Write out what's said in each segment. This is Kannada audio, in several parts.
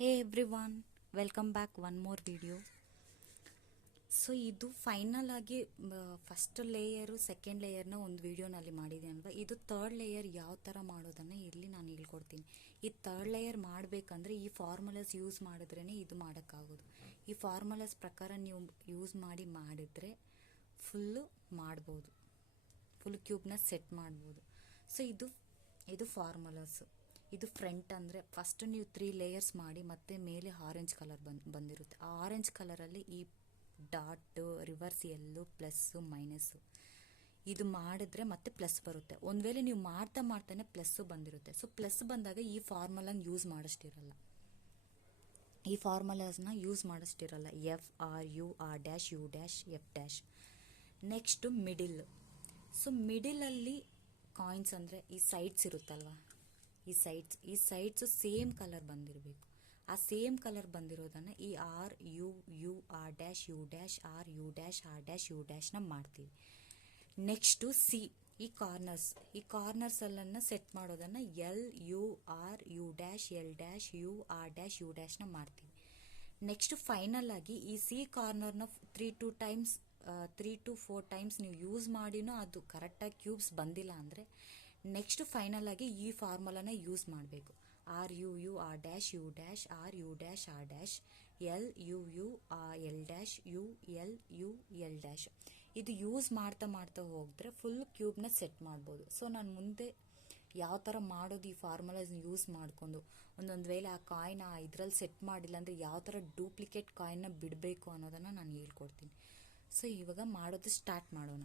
Hey everyone welcome back one more video so ಇದು ಫೈನಲ್ ಆಗಿ ಫಸ್ಟ್ ಲೇಯರು ಸೆಕೆಂಡ್ ಲೇಯರ್ನ ಒಂದು ವಿಡಿಯೋನಲ್ಲಿ ಮಾಡಿದೆ ಅಲ್ವಾ? ಇದು ತರ್ಡ್ ಲೇಯರ್ ಯಾವ ಥರ ಮಾಡೋದನ್ನು ಇಲ್ಲಿ ನಾನು ಹೇಳ್ಕೊಡ್ತೀನಿ. ಈ ತರ್ಡ್ ಲೇಯರ್ ಮಾಡಬೇಕಂದ್ರೆ ಈ ಫಾರ್ಮುಲಾಸ್ ಯೂಸ್ ಮಾಡಿದ್ರೇ ಇದು ಮಾಡೋಕ್ಕಾಗೋದು. ಈ ಫಾರ್ಮುಲಾಸ್ ಪ್ರಕಾರ ನೀವು ಯೂಸ್ ಮಾಡಿ ಮಾಡಿದರೆ ಫುಲ್ಲು ಮಾಡ್ಬೋದು. ಫುಲ್ ಕ್ಯೂಬ್ನ ಸೆಟ್ ಮಾಡ್ಬೋದು. ಸೊ ಇದು ಇದು ಫಾರ್ಮುಲಾಸು ಇದು ಫ್ರಂಟ್ ಅಂದರೆ ಫಸ್ಟ್ ನೀವು ತ್ರೀ ಲೇಯರ್ಸ್ ಮಾಡಿ ಮತ್ತೆ ಮೇಲೆ ಆರೆಂಜ್ ಕಲರ್ ಬಂದು, ಬಂದಿರುತ್ತೆ. ಆ ಆರೆಂಜ್ ಕಲರಲ್ಲಿ ಈ dot reverse L plus minus ಇದು ಮಾಡಿದ್ರೆ ಮತ್ತೆ ಪ್ಲಸ್ ಬರುತ್ತೆ. ಒಂದು ವೇಳೆ ನೀವು ಮಾಡ್ತಾ ಮಾಡ್ತಾನೆ ಪ್ಲಸ್ಸು ಬಂದಿರುತ್ತೆ. ಸೊ ಪ್ಲಸ್ ಬಂದಾಗ ಈ ಫಾರ್ಮುಲಾನ ಯೂಸ್ ಮಾಡೋಷ್ಟಿರಲ್ಲ. ಈ ಫಾರ್ಮುಲಾಸ್ನ use ಮಾಡೋಷ್ಟಿರಲ್ಲ. F R U R dash U dash F dash next middle so ಮಿಡಿಲಲ್ಲಿ coins ಅಂದರೆ ಈ ಸೈಡ್ಸ್ ಇರುತ್ತಲ್ವ? ಈ ಸೈಡ್ಸ್ ಈ ಸೈಡ್ಸು ಸೇಮ್ ಕಲರ್ ಬಂದಿರಬೇಕು. ಆ ಸೇಮ್ ಕಲರ್ ಬಂದಿರೋದನ್ನು ಈ R U U R dash U dash R U dash R dash U ಡ್ಯಾಶ್ನ ಮಾಡ್ತೀವಿ. ನೆಕ್ಸ್ಟು ಸಿ ಈ ಕಾರ್ನರ್ಸ್ ಈ ಕಾರ್ನರ್ಸಲ್ಲನ್ನು ಸೆಟ್ ಮಾಡೋದನ್ನು L U R U dash L dash U R dash U ಡ್ಯಾಶ್ನ ಮಾಡ್ತೀವಿ. ನೆಕ್ಸ್ಟ್ ಫೈನಲ್ ಆಗಿ ಈ C ಕಾರ್ನರ್ನ three to times three to four times ನೀವು ಯೂಸ್ ಮಾಡಿನೂ ಅದು ಕರೆಕ್ಟಾಗಿ ಕ್ಯೂಬ್ಸ್ ಬಂದಿಲ್ಲ ಅಂದರೆ ನೆಕ್ಸ್ಟ್ ಫೈನಲ್ ಆಗಿ ಈ ಫಾರ್ಮುಲಾನ ಯೂಸ್ ಮಾಡಬೇಕು. R U U R dash U dash R U dash R dash L U U L dash U L U L dash ಇದು ಯೂಸ್ ಮಾಡ್ತಾ ಮಾಡ್ತಾ ಹೋಗಿದ್ರೆ ಫುಲ್ ಕ್ಯೂಬ್ನ ಸೆಟ್ ಮಾಡ್ಬೋದು. ಸೊ ನಾನು ಮುಂದೆ ಯಾವ ಥರ ಮಾಡೋದು ಈ ಫಾರ್ಮುಲಾಸ್ ಯೂಸ್ ಮಾಡಿಕೊಂಡು, ಒಂದೊಂದು ವೇಳೆ ಆ ಕಾಯಿನ ಇದರಲ್ಲಿ ಸೆಟ್ ಮಾಡಿಲ್ಲ ಅಂದರೆ ಯಾವ ಥರ ಡೂಪ್ಲಿಕೇಟ್ ಕಾಯಿನ್ನ ಬಿಡಬೇಕು ಅನ್ನೋದನ್ನು ನಾನು ಹೇಳ್ಕೊಡ್ತೀನಿ. ಸೊ ಇವಾಗ ಮಾಡೋದು ಸ್ಟಾರ್ಟ್ ಮಾಡೋಣ.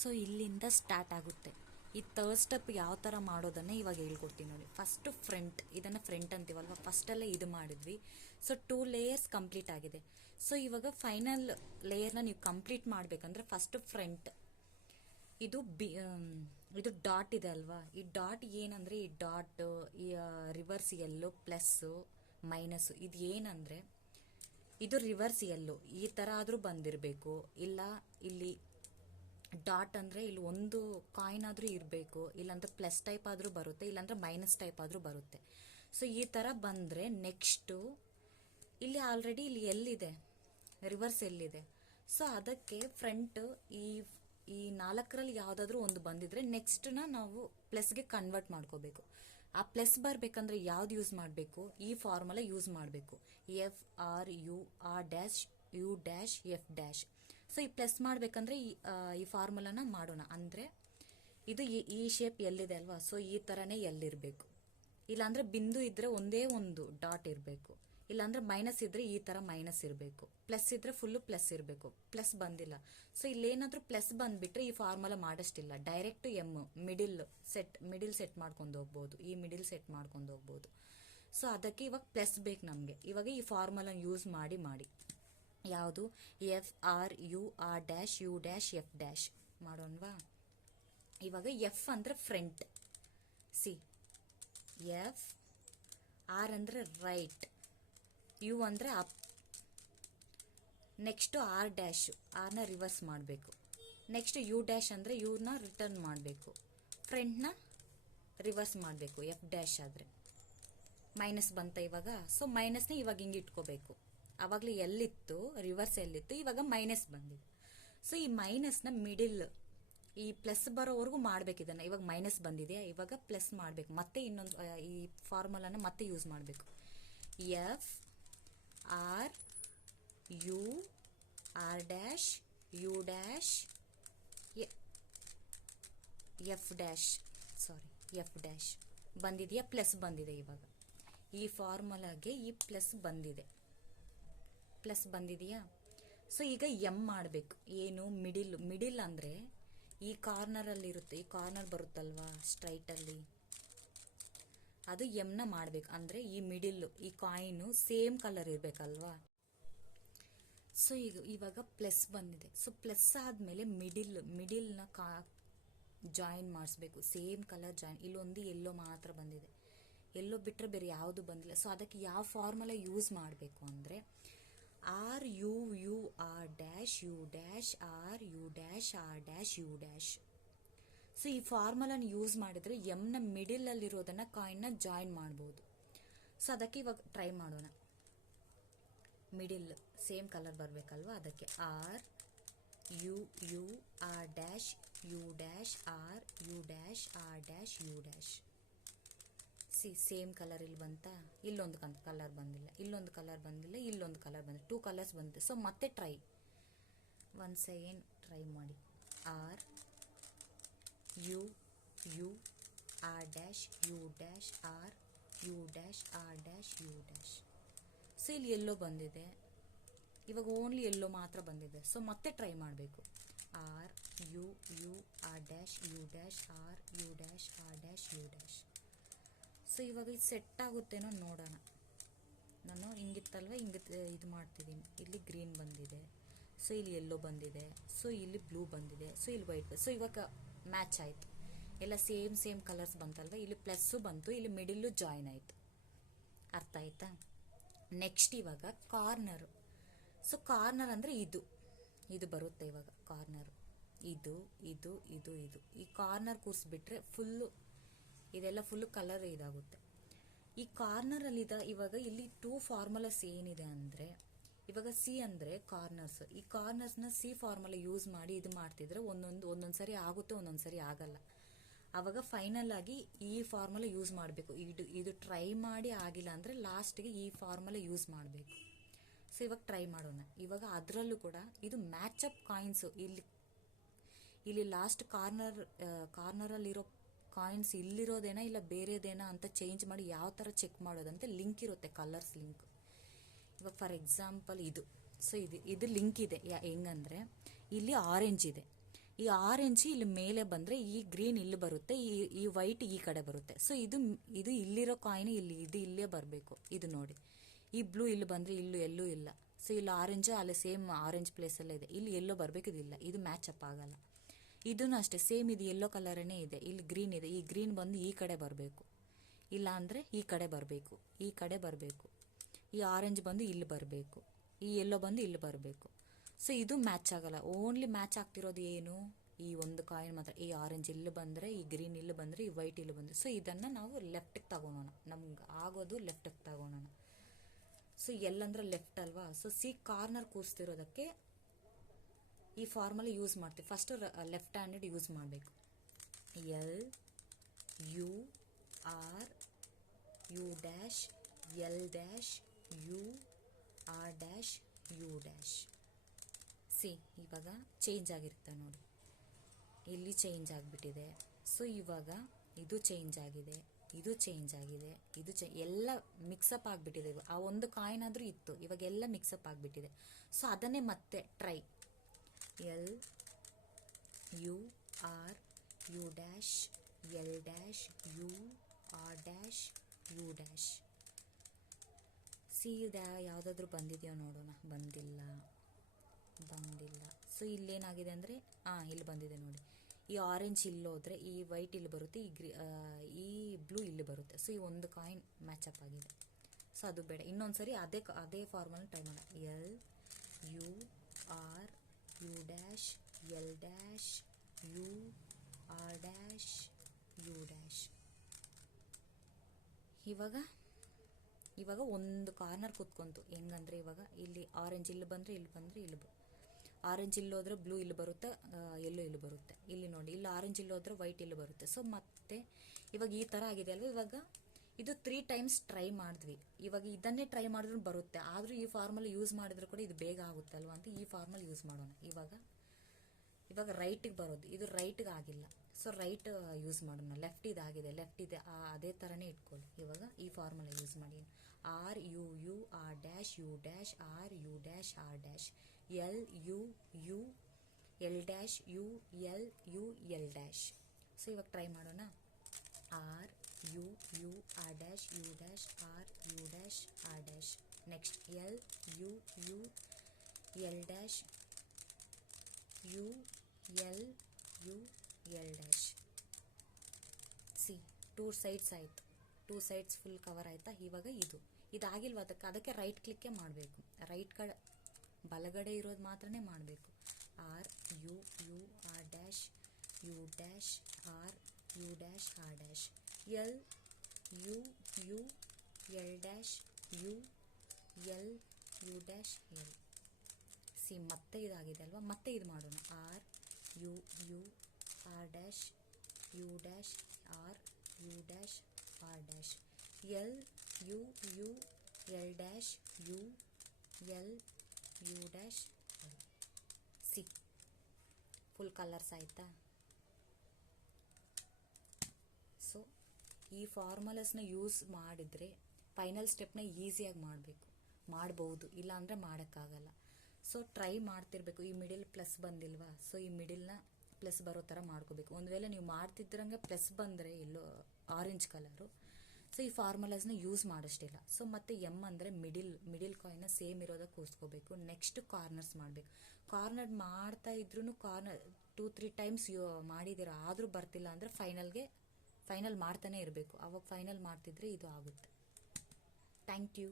ಸೊ ಇಲ್ಲಿಂದ ಸ್ಟಾರ್ಟ್ ಆಗುತ್ತೆ. ಈ ಥರ್ಡ್ ಸ್ಟೆಪ್ ಯಾವ ಥರ ಮಾಡೋದನ್ನು ಇವಾಗ ಹೇಳ್ಕೊಡ್ತೀನಿ ನೋಡಿ. ಫಸ್ಟು ಫ್ರಂಟ್ ಇದನ್ನು ಫ್ರಂಟ್ ಅಂತೀವಲ್ವ? ಫಸ್ಟಲ್ಲೇ ಇದು ಮಾಡಿದ್ವಿ. ಸೊ ಟೂ ಲೇಯರ್ಸ್ ಕಂಪ್ಲೀಟ್ ಆಗಿದೆ. ಸೊ ಇವಾಗ ಫೈನಲ್ ಲೇಯರ್ನ ನೀವು ಕಂಪ್ಲೀಟ್ ಮಾಡಬೇಕಂದ್ರೆ ಫಸ್ಟು ಫ್ರಂಟ್ ಇದು ಬಿ ಇದು ಡಾಟ್ ಇದೆ ಅಲ್ವಾ? ಈ ಡಾಟ್ ಏನಂದರೆ ಈ ಡಾಟ್ ಈ ರಿವರ್ಸ್ ಎಲ್ಲು ಪ್ಲಸ್ಸು ಮೈನಸ್ಸು ಇದು ಏನಂದರೆ, ಇದು ರಿವರ್ಸ್ ಎಲ್ಲೋ ಈ ಥರ ಆದರೂ ಬಂದಿರಬೇಕು. ಇಲ್ಲ, ಇಲ್ಲಿ ಡಾಟ್ ಅಂದರೆ ಇಲ್ಲಿ ಒಂದು ಕಾಯಿನ್ ಆದರೂ ಇರಬೇಕು, ಇಲ್ಲಾಂದ್ರೆ ಪ್ಲಸ್ ಟೈಪ್ ಆದರೂ ಬರುತ್ತೆ, ಇಲ್ಲಾಂದ್ರೆ ಮೈನಸ್ ಟೈಪ್ ಆದರೂ ಬರುತ್ತೆ. ಸೊ ಈ ಥರ ಬಂದರೆ ನೆಕ್ಸ್ಟು ಇಲ್ಲಿ ಆಲ್ರೆಡಿ ಇಲ್ಲಿ ಎಲ್ಲಿದೆ? ರಿವರ್ಸ್ ಎಲ್ಲಿದೆ? ಸೊ ಅದಕ್ಕೆ ಫ್ರಂಟ್ ಈ ಈ ನಾಲ್ಕರಲ್ಲಿ ಯಾವುದಾದ್ರೂ ಒಂದು ಬಂದಿದ್ರೆ ನೆಕ್ಸ್ಟ್ನ ನಾವು ಪ್ಲಸ್ಗೆ ಕನ್ವರ್ಟ್ ಮಾಡ್ಕೋಬೇಕು. ಆ ಪ್ಲಸ್ ಬರಬೇಕಂದ್ರೆ ಯಾವ್ದು ಯೂಸ್ ಮಾಡಬೇಕು? ಈ ಫಾರ್ಮುಲಾ ಯೂಸ್ ಮಾಡಬೇಕು. F R U R dash U dash F dash so ಈ ಪ್ಲಸ್ ಮಾಡಬೇಕಂದ್ರೆ ಈ ಫಾರ್ಮುಲಾನ ಮಾಡೋಣ. ಅಂದರೆ ಇದು ಈ ಶೇಪ್ ಎಲ್ಲಿದೆ ಅಲ್ವಾ? ಸೊ ಈ ಥರನೇ ಎಲ್ಲಿರಬೇಕು? ಇಲ್ಲಾಂದರೆ ಬಿಂದು ಇದ್ದರೆ ಒಂದೇ ಒಂದು ಡಾಟ್ ಇರಬೇಕು. ಇಲ್ಲಾಂದ್ರೆ ಮೈನಸ್ ಇದ್ರೆ ಈ ಥರ ಮೈನಸ್ ಇರಬೇಕು. ಪ್ಲಸ್ ಇದ್ರೆ ಫುಲ್ಲು ಪ್ಲಸ್ ಇರಬೇಕು. ಪ್ಲಸ್ ಬಂದಿಲ್ಲ. ಸೊ ಇಲ್ಲೇನಾದರೂ ಪ್ಲಸ್ ಬಂದ್ಬಿಟ್ರೆ ಈ formula ಮಾಡಷ್ಟಿಲ್ಲ. Direct M middle set middle set ಮಾಡ್ಕೊಂಡು ಹೋಗ್ಬೋದು. ಈ ಮಿಡಿಲ್ ಸೆಟ್ ಮಾಡ್ಕೊಂಡು ಹೋಗ್ಬೋದು. ಸೊ ಅದಕ್ಕೆ ಇವಾಗ ಪ್ಲಸ್ ಬೇಕು ನಮಗೆ. ಇವಾಗ ಈ ಫಾರ್ಮುಲಾ ಯೂಸ್ ಮಾಡಿ ಮಾಡಿ. ಯಾವುದು? F R U R dash U dash F dash ಮಾಡೋಣವಾ? ಇವಾಗ ಎಫ್ ಅಂದರೆ ಫ್ರಂಟ್ ಸಿ ಎಫ್ ಆರ್ ಅಂದರೆ ರೈಟ್ ಯು ಅಂದರೆ ಅಪ್ ನೆಕ್ಸ್ಟು ಆರ್ ಡ್ಯಾಶು ಆರ್ನ ರಿವರ್ಸ್ ಮಾಡಬೇಕು. ನೆಕ್ಸ್ಟ್ ಯು ಡ್ಯಾಶ್ ಅಂದರೆ ಯುನ ರಿಟರ್ನ್ ಮಾಡಬೇಕು. ಫ್ರಂಟ್ನ ರಿವರ್ಸ್ ಮಾಡಬೇಕು ಎಫ್ ಡ್ಯಾಶ್ ಆದರೆ. ಮೈನಸ್ ಬಂತ ಇವಾಗ. ಸೊ ಮೈನಸ್ನ ಇವಾಗ ಹಿಂಗೆ ಇಟ್ಕೋಬೇಕು. ಆವಾಗಲೇ ಎಲ್ಲಿತ್ತು? ರಿವರ್ಸ್ ಎಲ್ಲಿತ್ತು? ಇವಾಗ ಮೈನಸ್ ಬಂದಿದೆ. ಸೊ ಈ ಮೈನಸ್ನ ಮಿಡಿಲ್ ಈ ಪ್ಲಸ್ ಬರೋವರೆಗೂ ಮಾಡ್ಬೇಕು ಇದನ್ನು. ಇವಾಗ ಮೈನಸ್ ಬಂದಿದೆ ಇವಾಗ ಪ್ಲಸ್ ಮಾಡಬೇಕು. ಮತ್ತೆ ಇನ್ನೊಂದು ಈ ಫಾರ್ಮುಲಾನ ಮತ್ತೆ ಯೂಸ್ ಮಾಡಬೇಕು. F R U R dash U dash F dash sorry F dash ಬಂದಿದೆಯಾ? ಪ್ಲಸ್ ಬಂದಿದೆ ಇವಾಗ. ಈ ಫಾರ್ಮುಲಾಗೆ ಈ ಪ್ಲಸ್ ಬಂದಿದೆ. ಪ್ಲಸ್ ಬಂದಿದೆಯಾ? ಸೊ ಈಗ ಎಂ ಮಾಡಬೇಕು. ಏನು? ಮಿಡಿಲ್ ಮಿಡಿಲ್ ಅಂದರೆ ಈ ಕಾರ್ನರಲ್ಲಿ ಇರುತ್ತೆ. ಈ ಕಾರ್ನರ್ ಬರುತ್ತಲ್ವಾ? ಸ್ಟ್ರೈಟಲ್ಲಿ ಅದು ಎಮ್ನ ಮಾಡಬೇಕು. ಅಂದರೆ ಈ ಮಿಡಿಲ್ಲು ಈ ಕಾಯಿನು ಸೇಮ್ ಕಲರ್ ಇರಬೇಕಲ್ವಾ? ಸೊ ಈಗ ಇವಾಗ ಪ್ಲಸ್ ಬಂದಿದೆ. ಸೊ ಪ್ಲಸ್ ಆದಮೇಲೆ ಮಿಡಿಲ್ ಮಿಡಿಲ್ನ ಕಾ ಜಾಯಿನ್ ಮಾಡಿಸ್ಬೇಕು. ಸೇಮ್ ಕಲರ್ ಜಾಯಿನ್ ಇಲ್ಲೊಂದು ಎಲ್ಲೋ ಮಾತ್ರ ಬಂದಿದೆ. ಎಲ್ಲೋ ಬಿಟ್ಟರೆ ಬೇರೆ ಯಾವುದು ಬಂದಿಲ್ಲ. ಸೊ ಅದಕ್ಕೆ ಯಾವ ಫಾರ್ಮುಲಾ ಯೂಸ್ ಮಾಡಬೇಕು ಅಂದರೆ R U U R dash U dash R U dash R dash U dash so ಈ ಫಾರ್ಮುಲಾನ ಯೂಸ್ ಮಾಡಿದರೆ ಎಮ್ನ ಮಿಡಿಲಲ್ಲಿರೋದನ್ನು ಕಾಯಿನ್ನ ಜಾಯಿನ್ ಮಾಡ್ಬೋದು. ಸೊ ಅದಕ್ಕೆ ಇವಾಗ ಟ್ರೈ ಮಾಡೋಣ. ಮಿಡಿಲ್ ಸೇಮ್ ಕಲರ್ ಬರಬೇಕಲ್ವ? ಅದಕ್ಕೆ R U U R dash U dash R U dash R dash U dash see same colour ಇಲ್ಲಿ ಬಂತಾ? ಇಲ್ಲೊಂದು ಕಲರ್ ಬಂದಿಲ್ಲ. ಇಲ್ಲೊಂದು ಕಲರ್ ಬಂದಿಲ್ಲ, ಇಲ್ಲೊಂದು ಕಲರ್ ಬಂದಿಲ್ಲ. ಟೂ ಕಲರ್ಸ್ ಬಂದಿದೆ. ಸೊ ಮತ್ತೆ ಟ್ರೈ ಒನ್ ಸೆಕೆಂಡ್ ಟ್ರೈ ಮಾಡಿ. R U U R dash U dash R U dash R dash U dash so ಇಲ್ಲಿ ಎಲ್ಲೋ ಬಂದಿದೆ. ಇವಾಗ ಓನ್ಲಿ ಎಲ್ಲೋ ಮಾತ್ರ ಬಂದಿದೆ. ಸೊ ಮತ್ತೆ ಟ್ರೈ ಮಾಡಬೇಕು. R U U R dash U dash R U dash R dash U dash so ಇವಾಗ ಇದು ಸೆಟ್ ಆಗುತ್ತೇನೋ ನೋಡೋಣ. ನಾನು ಹಿಂಗಿತ್ತಲ್ವ? ಹಿಂಗೆ ಇದು ಮಾಡ್ತಿದ್ದೀನಿ ಇಲ್ಲಿ ಗ್ರೀನ್ ಬಂದಿದೆ. ಸೊ ಇಲ್ಲಿ ಎಲ್ಲೋ ಬಂದಿದೆ. ಸೊ ಇಲ್ಲಿ ಬ್ಲೂ ಬಂದಿದೆ. ಸೊ ಇಲ್ಲಿ ವೈಟ್ ಸೊ ಇವಾಗ ಮ್ಯಾಚ್ ಆಯಿತು. ಎಲ್ಲ ಸೇಮ್ ಸೇಮ್ ಕಲರ್ಸ್ ಬಂತಲ್ವ? ಇಲ್ಲಿ ಪ್ಲಸ್ಸು ಬಂತು. ಇಲ್ಲಿ ಮಿಡಿಲ್ಲು ಜಾಯಿನ್ ಆಯಿತು. ಅರ್ಥ ಆಯ್ತಾ? ನೆಕ್ಸ್ಟ್ ಇವಾಗ ಕಾರ್ನರು ಸೊ ಕಾರ್ನರ್ ಅಂದರೆ ಇದು. ಇದು ಬರುತ್ತೆ ಇವಾಗ. ಕಾರ್ನರ್ ಇದು ಇದು ಇದು ಇದು. ಈ ಕಾರ್ನರ್ ಕೂರಿಸ್ಬಿಟ್ರೆ ಫುಲ್ಲು ಇದೆಲ್ಲ ಫುಲ್ ಕಲರ್ ಇದಾಗುತ್ತೆ. ಈ ಕಾರ್ನರ್ ಅಲ್ಲಿ ಇವಾಗ ಇಲ್ಲಿ ಟೂ ಫಾರ್ಮುಲಾಸ್ ಏನಿದೆ ಅಂದರೆ, ಇವಾಗ ಸಿ ಅಂದರೆ ಕಾರ್ನರ್ಸ್ ಈ ಕಾರ್ನರ್ಸ್ನ ಸಿ ಫಾರ್ಮುಲಾ ಯೂಸ್ ಮಾಡಿ ಇದು ಮಾಡ್ತಿದ್ರೆ ಒಂದೊಂದು ಒಂದೊಂದು ಸರಿ ಆಗುತ್ತೆ, ಒಂದೊಂದು ಸರಿ ಆಗಲ್ಲ. ಆವಾಗ ಫೈನಲ್ ಆಗಿ ಈ ಫಾರ್ಮುಲಾ ಯೂಸ್ ಮಾಡಬೇಕು. ಇದು ಇದು ಟ್ರೈ ಮಾಡಿ ಆಗಿಲ್ಲ ಅಂದರೆ ಲಾಸ್ಟ್ಗೆ ಈ ಫಾರ್ಮುಲಾ ಯೂಸ್ ಮಾಡಬೇಕು. ಸೊ ಇವಾಗ ಟ್ರೈ ಮಾಡೋಣ. ಇವಾಗ ಅದರಲ್ಲೂ ಕೂಡ ಇದು ಮ್ಯಾಚಪ್ ಕಾಯಿನ್ಸು ಇಲ್ಲಿ ಇಲ್ಲಿ ಲಾಸ್ಟ್ ಕಾರ್ನರ್ ಕಾರ್ನರಲ್ಲಿರೋ ಕಾಯಿನ್ಸ್ ಇಲ್ಲಿರೋದೇನಾ ಇಲ್ಲ ಬೇರೆದೇನಾ ಅಂತ ಚೇಂಜ್ ಮಾಡಿ ಯಾವ ಥರ ಚೆಕ್ ಮಾಡೋದಂತ ಲಿಂಕ್ ಇರುತ್ತೆ ಕಲರ್ಸ್ ಲಿಂಕ್ ಇವಾಗ ಫಾರ್ ಎಕ್ಸಾಂಪಲ್ ಇದು. ಸೊ ಇದು ಇದು ಲಿಂಕ್ ಇದೆ. ಯಾ, ಹೆಂಗಂದರೆ ಇಲ್ಲಿ ಆರೆಂಜ್ ಇದೆ. ಈ ಆರೆಂಜ್ ಇಲ್ಲಿ ಮೇಲೆ ಬಂದರೆ ಈ ಗ್ರೀನ್ ಇಲ್ಲಿ ಬರುತ್ತೆ, ಈ ಈ ವೈಟ್ ಈ ಕಡೆ ಬರುತ್ತೆ. ಸೊ ಇದು ಇದು ಇಲ್ಲಿರೋ ಕಾಯಿನ್ ಇಲ್ಲಿ, ಇದು ಇಲ್ಲೇ ಬರಬೇಕು. ಇದು ನೋಡಿ. ಈ ಬ್ಲೂ ಇಲ್ಲಿ ಬಂದರೆ ಇಲ್ಲೂ ಎಲ್ಲೂ ಇಲ್ಲ. ಸೊ ಇಲ್ಲಿ ಆರೆಂಜು ಅಲ್ಲಿ ಸೇಮ್ ಆರೆಂಜ್ ಪ್ಲೇಸಲ್ಲೇ ಇದೆ. ಇಲ್ಲಿ ಎಲ್ಲೋ ಬರಬೇಕು ಇದಿಲ್ಲ ಇದು ಮ್ಯಾಚ್ ಅಪ್ ಆಗಲ್ಲ. ಇದೂ ಅಷ್ಟೇ, ಸೇಮ್ ಇದು ಯೆಲ್ಲೋ ಕಲರನ್ನೇ ಇದೆ. ಇಲ್ಲಿ ಗ್ರೀನ್ ಇದೆ. ಈ ಗ್ರೀನ್ ಬಂದು ಈ ಕಡೆ ಬರಬೇಕು. ಇಲ್ಲ ಅಂದರೆ ಈ ಕಡೆ ಬರಬೇಕು. ಈ ಕಡೆ ಬರಬೇಕು. ಈ ಆರೆಂಜ್ ಬಂದು ಇಲ್ಲಿ ಬರಬೇಕು. ಈ ಯೆಲ್ಲೋ ಬಂದು ಇಲ್ಲಿ ಬರಬೇಕು. ಸೊ ಇದು ಮ್ಯಾಚ್ ಆಗಲ್ಲ. ಓನ್ಲಿ ಮ್ಯಾಚ್ ಆಗ್ತಿರೋದು ಏನು? ಈ ಒಂದು ಕಾಯಿನ್ ಮಾತ್ರ. ಈ ಆರೆಂಜ್ ಇಲ್ಲಿ ಬಂದರೆ, ಈ ಗ್ರೀನ್ ಇಲ್ಲಿ ಬಂದರೆ, ಈ ವೈಟ್ ಇಲ್ಲಿ ಬಂದರೆ. ಸೊ ಇದನ್ನು ನಾವು ಲೆಫ್ಟಿಗೆ ತಗೊಳೋಣ. ನಮ್ಗೆ ಆಗೋದು ಲೆಫ್ಟಿಗೆ ತಗೊಳೋಣ. ಸೊ ಎಲ್ಲಂದ್ರೆ ಲೆಫ್ಟ್ ಅಲ್ವಾ? ಸೊ ಸಿ ಕಾರ್ನರ್ ಕೂರಿಸ್ತಿರೋದಕ್ಕೆ ಈ ಫಾರ್ಮುಲಾ ಯೂಸ್ ಮಾಡ್ತೀವಿ. ಫಸ್ಟ್ ಲೆಫ್ಟ್ ಹ್ಯಾಂಡೆಡ್ ಯೂಸ್ ಮಾಡಬೇಕು. L U R U dash L dash U R dash U dash see ಇವಾಗ ಚೇಂಜ್ ಆಗಿರುತ್ತೆ ನೋಡಿ. ಇಲ್ಲಿ ಚೇಂಜ್ ಆಗಿಬಿಟ್ಟಿದೆ. ಸೊ ಇವಾಗ ಇದು ಚೇಂಜ್ ಆಗಿದೆ, ಇದು ಚೇಂಜ್ ಆಗಿದೆ, ಇದು ಚೇ, ಎಲ್ಲ ಮಿಕ್ಸಪ್ ಆಗಿಬಿಟ್ಟಿದೆ. ಆ ಒಂದು ಕಾಯಿನ್ ಆದರೂ ಇತ್ತು, ಇವಾಗ ಎಲ್ಲ ಮಿಕ್ಸಪ್ ಆಗಿಬಿಟ್ಟಿದೆ. ಸೊ ಅದನ್ನೇ ಮತ್ತೆ try L U R U dash L dash U R dash U dash see ಡ್ಯಾ ಯಾವುದಾದ್ರೂ ಬಂದಿದೆಯೋ ನೋಡೋಣ. ಬಂದಿಲ್ಲ. ಬಂದಿಲ್ಲ. ಸೊ ಇಲ್ಲೇನಾಗಿದೆ ಅಂದರೆ ಹಾಂ ಇಲ್ಲಿ ಬಂದಿದೆ ನೋಡಿ. ಈ ಆರೆಂಜ್ ಇಲ್ಲಿ ಹೋದರೆ, ಈ ವೈಟ್ ಇಲ್ಲಿ ಬರುತ್ತೆ, ಈ ಗ್ರೀ ಈ ಬ್ಲೂ ಇಲ್ಲಿ ಬರುತ್ತೆ. ಸೊ ಈ ಒಂದು ಕಾಯಿನ್ ಮ್ಯಾಚಪ್ ಆಗಿದೆ. ಸೊ ಅದು ಬೇಡ. ಇನ್ನೊಂದು ಸರಿ ಅದೇ ಅದೇ ಫಾರ್ಮಲ್ಲಿ ಟ್ರೈ ಮಾಡೋಣ. L U dash L dash U R dash U dash ಇವಾಗ ಇವಾಗ ಒಂದು ಕಾರ್ನರ್ ಕುತ್ಕೊಂತು. ಹೆಂಗಂದ್ರೆ ಇವಾಗ ಇಲ್ಲಿ ಆರೆಂಜ್ ಇಲ್ಲಿ ಬಂದರೆ ಇಲ್ಲಿ ಬಂದರೆ ಇಲ್ಲಿ ಆರೆಂಜ್ ಇಲ್ಲಿ ಹೋದ್ರೆ ಬ್ಲೂ ಇಲ್ಲಿ ಬರುತ್ತೆ ಎಲ್ಲೋ ಇಲ್ಲಿ ಬರುತ್ತೆ. ಇಲ್ಲಿ ನೋಡಿ, ಇಲ್ಲಿ ಆರೆಂಜ್ ಇಲ್ಲಿ ಹೋದ್ರೆ ವೈಟ್ ಇಲ್ಲಿ ಬರುತ್ತೆ. ಸೊ ಮತ್ತೆ ಇವಾಗ ಈ ಥರ ಆಗಿದೆ ಅಲ್ವಾ ಇವಾಗ? ಇದು ತ್ರೀ ಟೈಮ್ಸ್ ಟ್ರೈ ಮಾಡಿದ್ವಿ. ಇವಾಗ ಇದನ್ನೇ ಟ್ರೈ ಮಾಡಿದ್ರು ಬರುತ್ತೆ. ಆದರೂ ಈ ಫಾರ್ಮಲ್ಲಿ ಯೂಸ್ ಮಾಡಿದ್ರು ಕೂಡ ಇದು ಬೇಗ ಆಗುತ್ತೆ ಅಲ್ವಾ ಅಂತ ಈ ಫಾರ್ಮಲ್ಲಿ ಯೂಸ್ ಮಾಡೋಣ. ಇವಾಗ ಇವಾಗ ರೈಟಿಗೆ ಬರೋದು. ಇದು ರೈಟ್ಗೆ ಆಗಿಲ್ಲ. ಸೊ ರೈಟ್ ಯೂಸ್ ಮಾಡೋಣ. ಲೆಫ್ಟ್ ಇದಾಗಿದೆ ಲೆಫ್ಟ್ ಇದೆ. ಅದೇ ಥರನೇ ಇಟ್ಕೊಳ್ಳಿ. ಇವಾಗ ಈ ಫಾರ್ಮುಲಾ ಯೂಸ್ ಮಾಡಿ. R U U R dash U dash R U dash R dash L U U L dash U L U L dash so ಇವಾಗ ಟ್ರೈ ಮಾಡೋಣ R U U R dash, U dash, R, U dash R dash. Next, L, U U, L dash, U, L U, L dash. See, two sides ಆಯಿತು. ಟೂ ಸೈಡ್ಸ್ ಫುಲ್ ಕವರ್ ಆಯಿತಾ? ಇವಾಗ ಇದು. ಇದಾಗಿಲ್ವ ಅದಕ್ಕೆ? ಅದಕ್ಕೆ ರೈಟ್ ಕ್ಲಿಕ್ಕೇ ಮಾಡಬೇಕು. ರೈಟ್ ಕಡೆ, ಬಲಗಡೆ ಇರೋದು ಮಾತ್ರನೇ ಮಾಡಬೇಕು. R, U U R dash, U dash, R, U dash R dash. L U U L dash U L U dash L. See, ಮತ್ತೆ ಇದಾಗಿದೆ ಅಲ್ವಾ? ಮತ್ತೆ ಇದು ಮಾಡೋಣ. R U U R dash U dash R U dash R dash. L U U L dash U L U dash see, full colours ಆಯಿತಾ ಸೊ ಈ ಫಾರ್ಮುಲಸ್ನ ಯೂಸ್ ಮಾಡಿದರೆ ಫೈನಲ್ ಸ್ಟೆಪ್ನ ಈಸಿಯಾಗಿ ಮಾಡಬೇಕು. ಮಾಡ್ಬೋದು. ಇಲ್ಲಾಂದರೆ ಮಾಡೋಕ್ಕಾಗಲ್ಲ. ಸೊ ಟ್ರೈ ಮಾಡ್ತಿರ್ಬೇಕು. ಈ ಮಿಡಿಲ್ ಪ್ಲಸ್ ಬಂದಿಲ್ವಾ? ಸೊ ಈ ಮಿಡಿಲ್ನ ಪ್ಲಸ್ ಬರೋ ಥರ ಮಾಡ್ಕೋಬೇಕು. ಒಂದು ವೇಳೆ ನೀವು ಮಾಡ್ತಿದ್ರಂಗೆ ಪ್ಲಸ್ ಬಂದರೆ ಎಲ್ಲೋ ಆರೆಂಜ್ ಕಲರು ಸೊ ಈ ಫಾರ್ಮುಲಾಸ್ನ ಯೂಸ್ ಮಾಡೋಷ್ಟಿಲ್ಲ. ಸೊ ಮತ್ತೆ ಎಂ ಅಂದರೆ ಮಿಡಿಲ್ ಮಿಡಿಲ್ ಕಾಯಿನ ಸೇಮ್ ಇರೋದಕ್ಕೆ ಕೂರಿಸ್ಕೋಬೇಕು ನೆಕ್ಸ್ಟ್ ಕಾರ್ನರ್ಸ್ ಮಾಡಬೇಕು. ಕಾರ್ನರ್ ಮಾಡ್ತಾ ಇದ್ರೂ ಕಾರ್ನರ್ ಟೂ ತ್ರೀ ಟೈಮ್ಸ್ ಯೋ ಮಾಡಿದ್ದೀರ, ಆದರೂ ಬರ್ತಿಲ್ಲ ಅಂದರೆ ಫೈನಲ್ಗೆ ಫೈನಲ್ ಮಾಡ್ತಾನೆ ಇರಬೇಕು. ಅವಾಗ ಫೈನಲ್ ಮಾಡ್ತಿದ್ರೆ ಇದು ಆಗುತ್ತೆ. Thank you